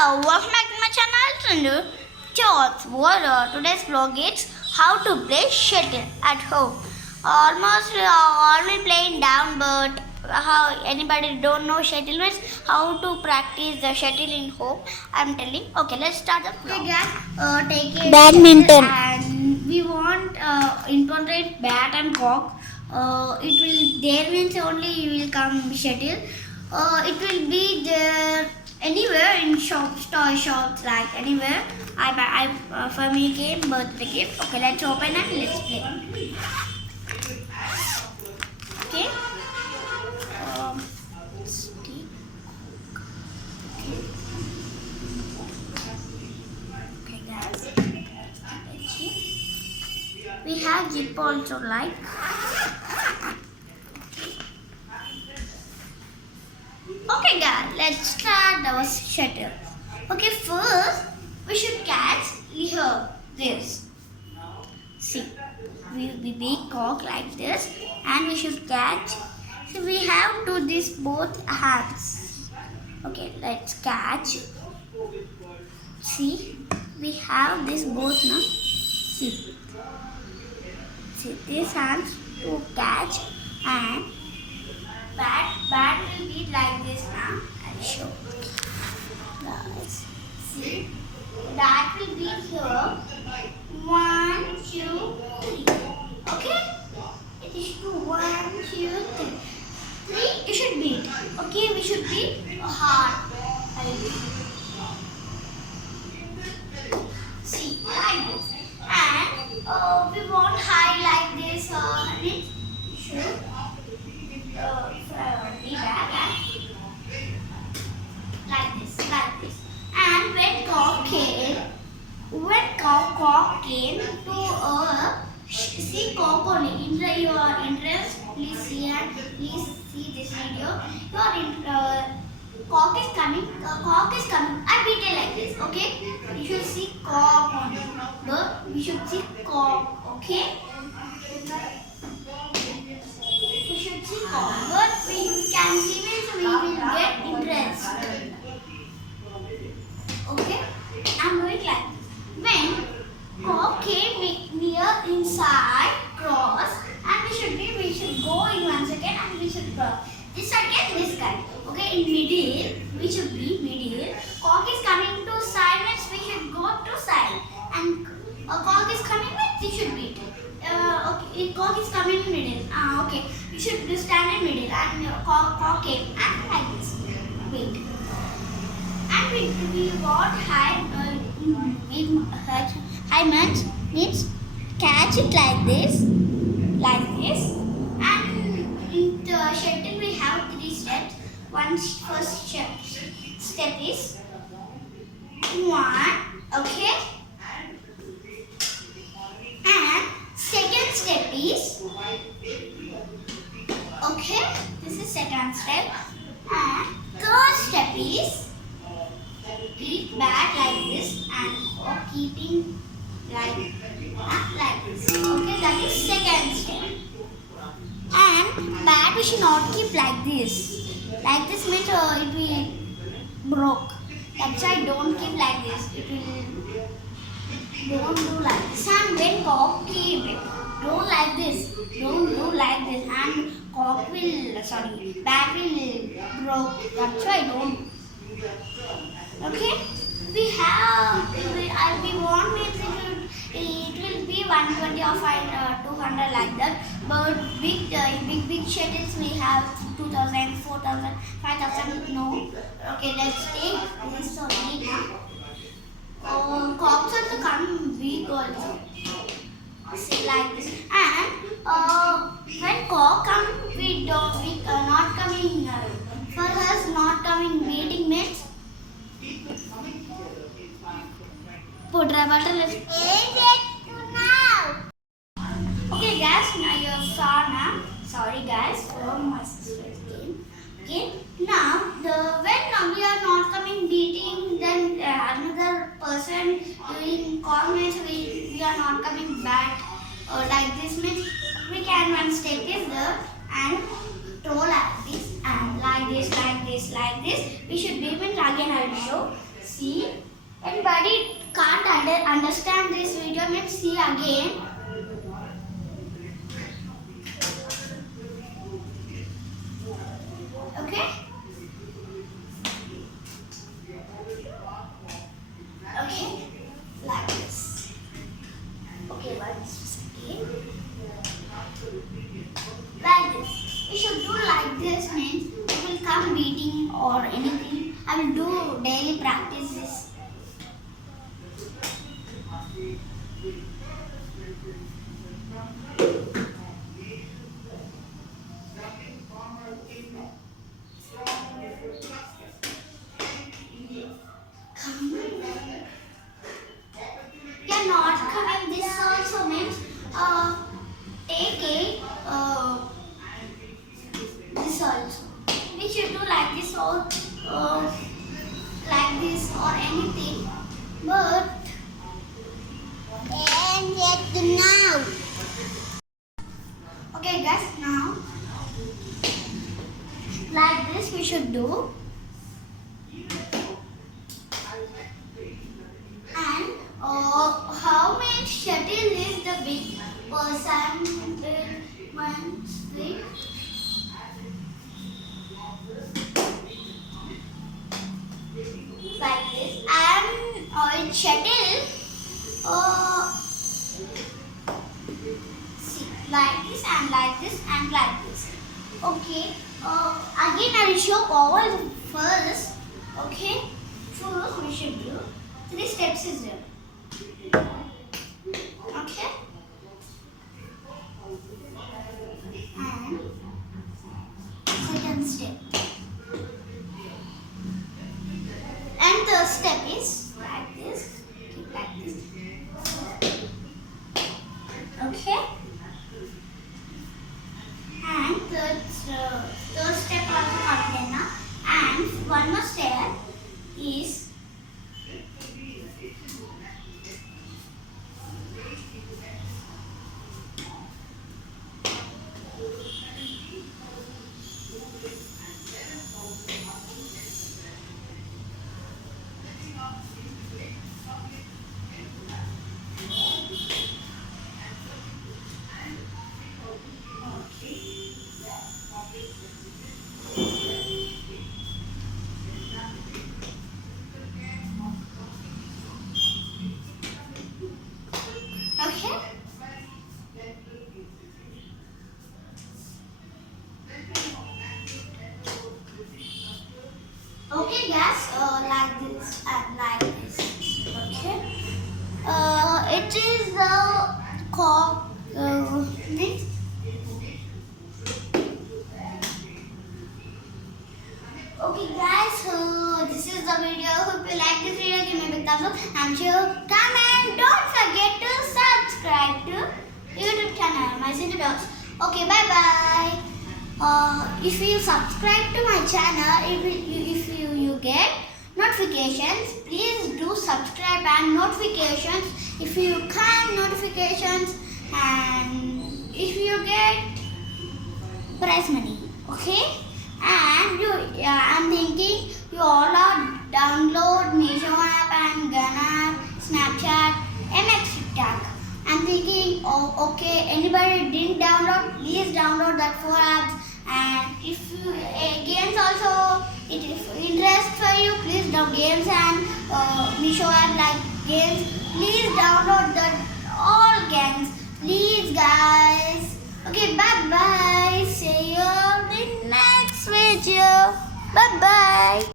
Hello, welcome back to my channel. Today's vlog is how to play shuttle at home. Almost all we playing down, but how anybody don't know shuttle means how to practice the shuttle in home. I'm telling. Okay, let's start the vlog. Okay, guys, take a Badminton. and we want important bat and cock. It will there means only you will come shuttle. It will be there anywhere in shops, toy shops, like anywhere. For me game, birthday gift. Okay, let's open and let's play. Okay. Stick. Okay, guys. Let's see. We have zip also like. Okay guys, let's start our shuttle. Okay, first we should catch here this. See, we make cock like this and we should catch. So we have to this both hands. Okay, let's catch. See, we have this both now. See this hands to catch and bat will be like this now. I'll show. Guys, see, bat will be here. 1, 2, 3. Okay, it is 2. 1, 2, 3. 3. You should beat. Okay, we should beat hard. See, like this, and we want high like this. And it should. Be back and like this. And when cock came to see cock only. In your interest, please see this video. Cock is coming. I beat it like this. Okay, you should see cock only. But we should see cock. Okay. We should see cock, but we can see means we will get interest. Okay, I'm doing like this. When cock came near inside, cross, and we should go in 1 second and we should cross. This second, this guy. Okay, in middle, we should be middle. Cock is coming to side means we should go to side, and cock is coming means we should beat. Okay, cock is coming in middle. Okay, you should stand in middle and cock came and like this. Wait. And we got high means catch it like this. And in the shuttle we have 3 steps. First step is 1. Okay. And second step is okay. This is second step. And third step is keep back like this and keeping like this. Okay, that is second step. And bat we should not keep like this. Like this means it will broke. That's why don't keep like this. It will don't do like this. And when cock keep it, don't like this. Don't do like this. And cock will bat will broke. That's why don't. Okay, we want means it will be 120 or 200 like that. But big shuttles we have 2,000, 4,000, 5,000. No. Okay, let's take this only now. Cocks also come big also. See like this. And when cock come, we not coming. For us, not coming beating means. Put butter. Okay guys, now you saw now. Sorry guys for my sister's game. Okay, now when we are not coming beating, then another person doing comments we are not coming back like this means we can one step is there and throw like this and like this. We should be even again I will show. See, anybody can't understand this video, means see again. Okay. Okay, like this. Okay, once again. Like this. We should do like this, means it will come beating or anything. I will do daily practice this. You're not coming. This also means take a this also. We should do like this or like this or anything. But and yet now. Okay, guys. Now like this we should do. And how many shuttle is the big person one big? Like this. And shuttle see, like this and like this and like this. Okay. Again I will show all first. Okay. First we should do 3 steps is there. Okay. And second step. And third step is like this. Keep like this. Okay. And third step also complete now. And one more step is okay. Okay, guys, like this and like this. Okay. It is the call. Next. Okay, guys. So this is the video. Hope you like this video. Give me a big thumbs up and share, comment. Don't forget to subscribe to YouTube channel, My City Dogs. Okay, bye bye. If you subscribe to my channel, if you get notifications, please do subscribe and notifications. If you can't notifications and if you get prize money, okay? And I'm thinking you all are download Meesho app and Gun app, Snapchat, MX TikTok. I'm thinking, oh, okay, anybody didn't download, please download that 4 apps. And if you games also, it is interest for you, please download games and Meesho app like games. Please download all games, please guys. Okay, bye bye. See you in the next video. Bye bye.